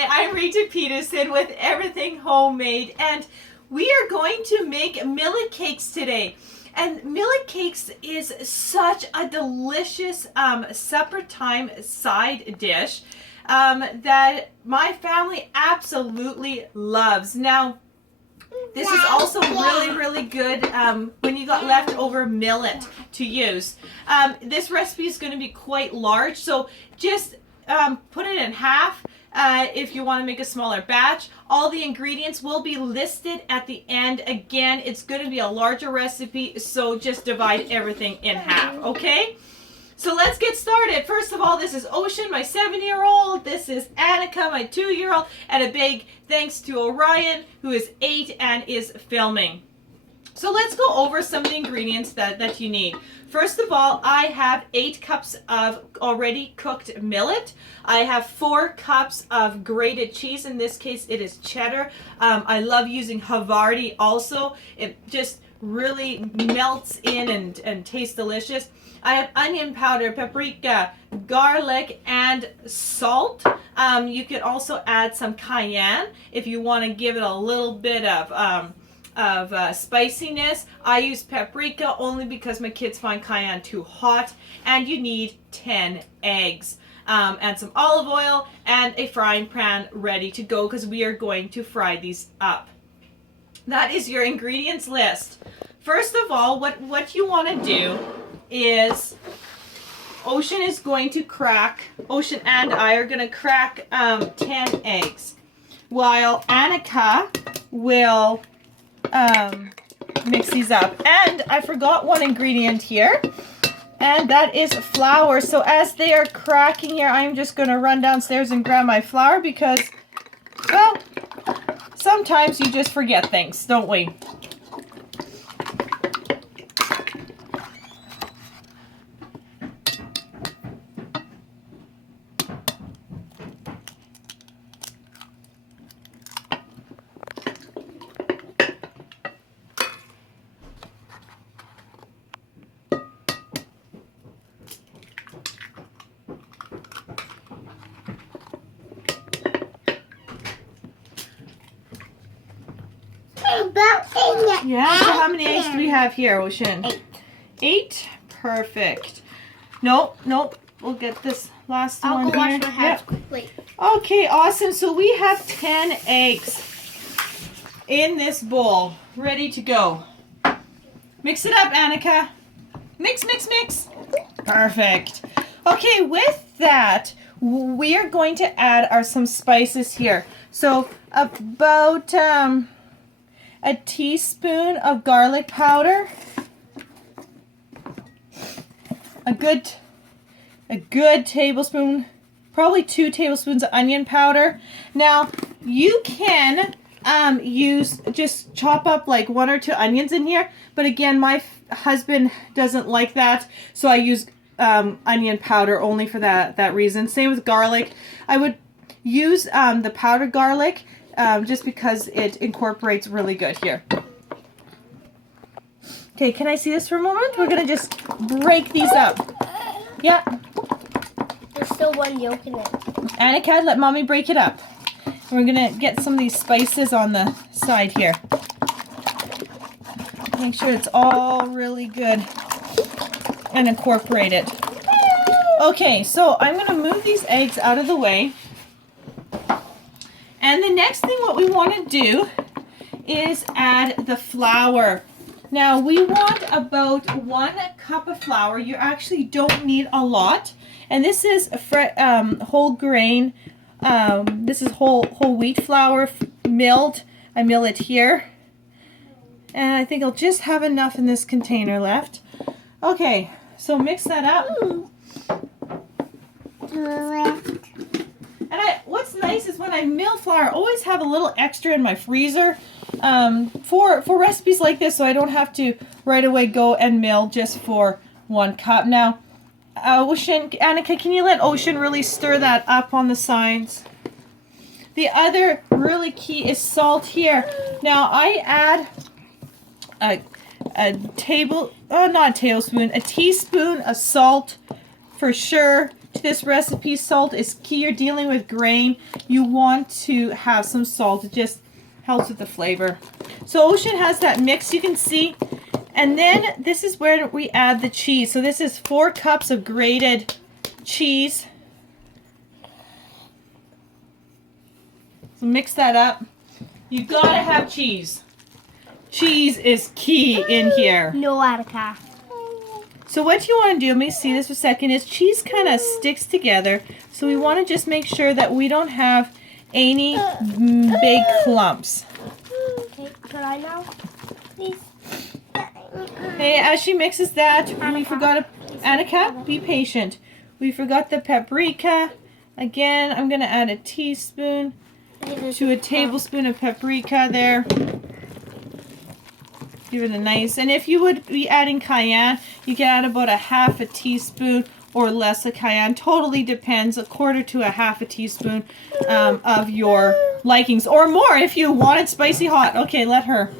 Hi, I'm Rita Peterson with Everything Homemade, and we are going to make millet cakes today. And millet cakes is such a delicious supper time side dish that my family absolutely loves. Now, this is also really good when you got leftover millet to use. This recipe is going to be quite large, so just put it in half if you want to make a smaller batch. All the ingredients will be listed at the end. Again, it's going to be a larger recipe, so just divide everything in half, okay? So let's get started. First of all, this is Ocean, my 7-year-old. This is Annika, my 2-year-old. And a big thanks to Orion, who is 8 and is filming. So let's go over some of the ingredients that you need. First of all, I have 8 cups of already cooked millet. I have 4 cups of grated cheese. In this case, it is cheddar. I love using Havarti also. It just really melts in and tastes delicious. I have onion powder, paprika, garlic, and salt. You can also add some cayenne if you want to give it a little bit of spiciness. I use paprika only because my kids find cayenne too hot. And you need 10 eggs. And some olive oil and a frying pan ready to go because we are going to fry these up. That is your ingredients list. First of all, what you want to do is Ocean and I are going to crack 10 eggs, while Annika will mix these up. And I forgot one ingredient here, and that is flour. So as they are cracking here, I'm just going to run downstairs and grab my flour because, well, sometimes you just forget things, don't we? Yeah, so how many eggs do we have here, Ocean? 8. 8? Perfect. Nope. We'll get this last one here. I'll go wash my hands quickly. Okay, awesome. So we have 10 eggs in this bowl, ready to go. Mix it up, Annika. Mix. Perfect. Okay, with that, we are going to add some spices here. So about a teaspoon of garlic powder, a good tablespoon, probably 2 tablespoons of onion powder. Now you can just chop up like 1 or 2 onions in here, but again, my husband doesn't like that, so I use onion powder only for that reason. Same with garlic. I would use the powdered garlic just because it incorporates really good here. Okay, can I see this for a moment? We're going to just break these up. Yeah. There's still one yolk in it. Annika, let Mommy break it up. We're going to get some of these spices on the side here. Make sure it's all really good and incorporated. Okay, so I'm going to move these eggs out of the way. And the next thing what we want to do is add the flour. Now we want about 1 cup of flour. You actually don't need a lot. And this is whole grain. This is whole wheat flour milled. I mill it here. And I think I'll just have enough in this container left. Okay, so mix that up. And what's nice is when I mill flour, I always have a little extra in my freezer for recipes like this, so I don't have to right away go and mill just for 1 cup. Now, Annika, can you let Ocean really stir that up on the sides? The other really key is salt here. Now, I add a teaspoon of salt for sure. to this recipe. Salt is key. You're dealing with grain. You want to have some salt. It just helps with the flavor. So Ocean has that mix, you can see. And then this is where we add the cheese. So this is 4 cups of grated cheese. So mix that up. You gotta have cheese. Cheese is key in here. No Attica. So what you want to do, let me see this for a second, is cheese kind of sticks together. So we want to just make sure that we don't have any big clumps. Okay, can I now? Please. Okay, as she mixes that, we forgot Annika, be patient. We forgot the paprika. Again, I'm going to add a teaspoon to a tablespoon of paprika there. Give it a nice, and if you would be adding cayenne, you can add about a half a teaspoon or less of cayenne. Totally depends, 1/4 to a half a teaspoon of your likings, or more if you want it spicy hot. Okay, let her.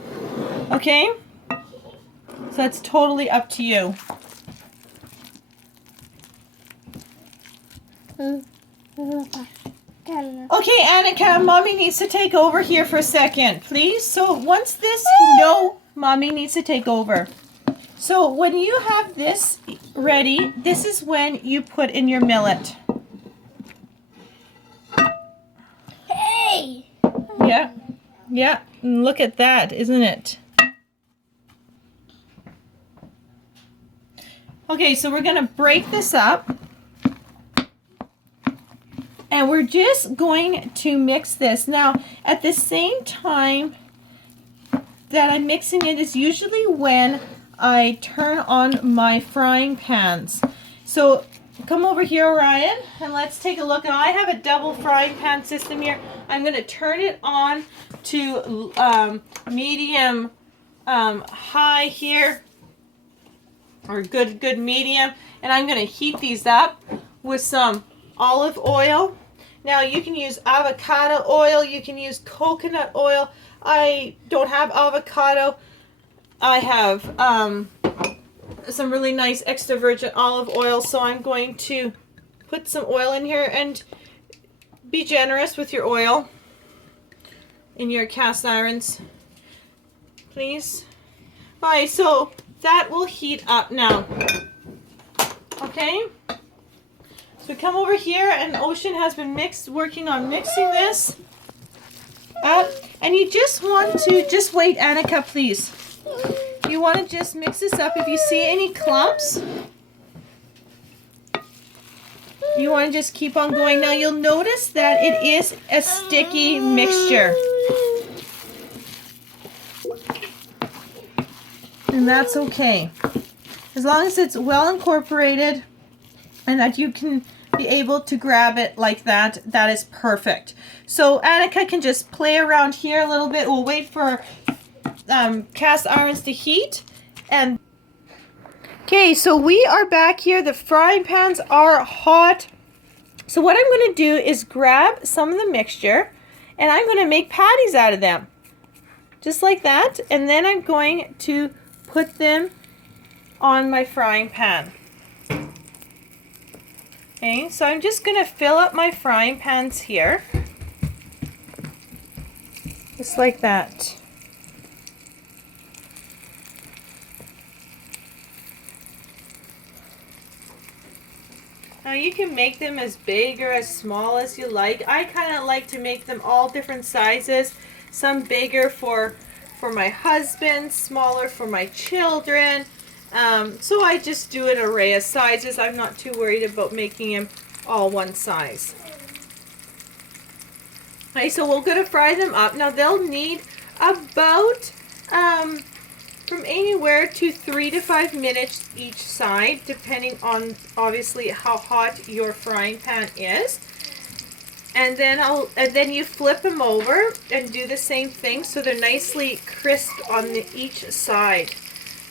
Okay, so that's totally up to you. Okay, Annika, Mommy needs to take over here for a second, please. So once this, Mommy needs to take over. So when you have this ready, this is when you put in your millet. Hey! Yeah, yeah, and look at that, isn't it? Okay, so we're gonna break this up. And we're just going to mix this. Now, at the same time that I'm mixing it is usually when I turn on my frying pans. So come over here, Orion, and let's take a look. Now, I have a double frying pan system here. I'm going to turn it on to medium high here, or good medium, and I'm going to heat these up with some olive oil. Now you can use avocado oil, you can use coconut oil. I don't have avocado. I have some really nice extra virgin olive oil, so I'm going to put some oil in here, and be generous with your oil in your cast irons, please. Alright, so that will heat up now. Okay? So come over here, and Ocean has been working on mixing this up. And you just want to, just wait, Annika, please. You want to just mix this up. If you see any clumps, you want to just keep on going. Now you'll notice that it is a sticky mixture. And that's okay. As long as it's well incorporated and that you can be able to grab it like that, that is perfect. So Annika can just play around here a little bit. We'll wait for cast irons to heat. And okay, so we are back here. The frying pans are hot. So what I'm going to do is grab some of the mixture, and I'm going to make patties out of them. Just like that. And then I'm going to put them on my frying pan. Okay, so I'm just going to fill up my frying pans here. Just like that. Now you can make them as big or as small as you like. I kind of like to make them all different sizes. Some bigger for my husband, smaller for my children. So I just do an array of sizes. I'm not too worried about making them all one size. Okay, so we're going to fry them up. Now they'll need about from anywhere to 3 to 5 minutes each side, depending on obviously how hot your frying pan is. And then you flip them over and do the same thing so they're nicely crisp on each side.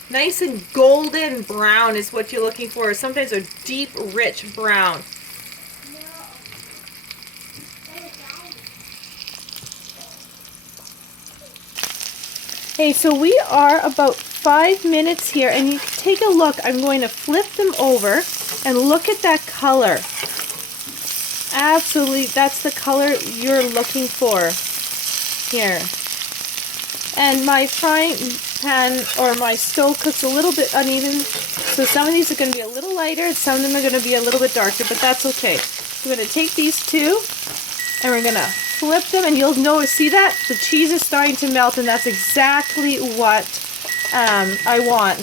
Nice and golden brown is what you're looking for. Sometimes a deep, rich brown. Okay, so we are about 5 minutes here, and you take a look. I'm going to flip them over and look at that color. absolutely, that's the color you're looking for here. And my frying pan or my stove cooks a little bit uneven, so some of these are going to be a little lighter, some of them are going to be a little bit darker, but that's okay. We're going to take these two and we're going to flip them, and you'll notice, see that? The cheese is starting to melt, and that's exactly what I want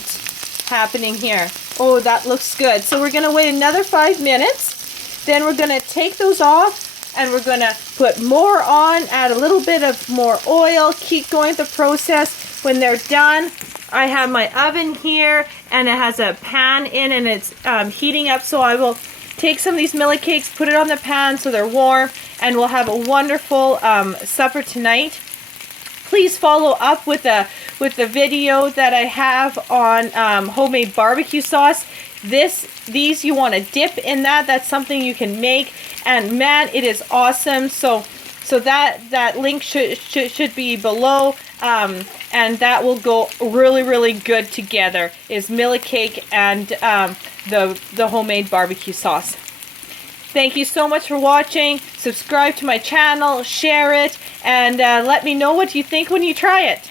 happening here. Oh, that looks good. So we're going to wait another 5 minutes. Then we're going to take those off, and we're going to put more on, add a little bit of more oil, keep going with the process. When they're done, I have my oven here, and it has a pan in, and it's heating up, so I will take some of these millet cakes, put it on the pan so they're warm, and we'll have a wonderful supper tonight. Please follow up with the video that I have on homemade barbecue sauce. These you want to dip in that. That's something you can make, and man, it is awesome. So that link should be below, and that will go really good together. Is millet cake and the homemade barbecue sauce. Thank you so much for watching. Subscribe to my channel, share it, and let me know what you think when you try it.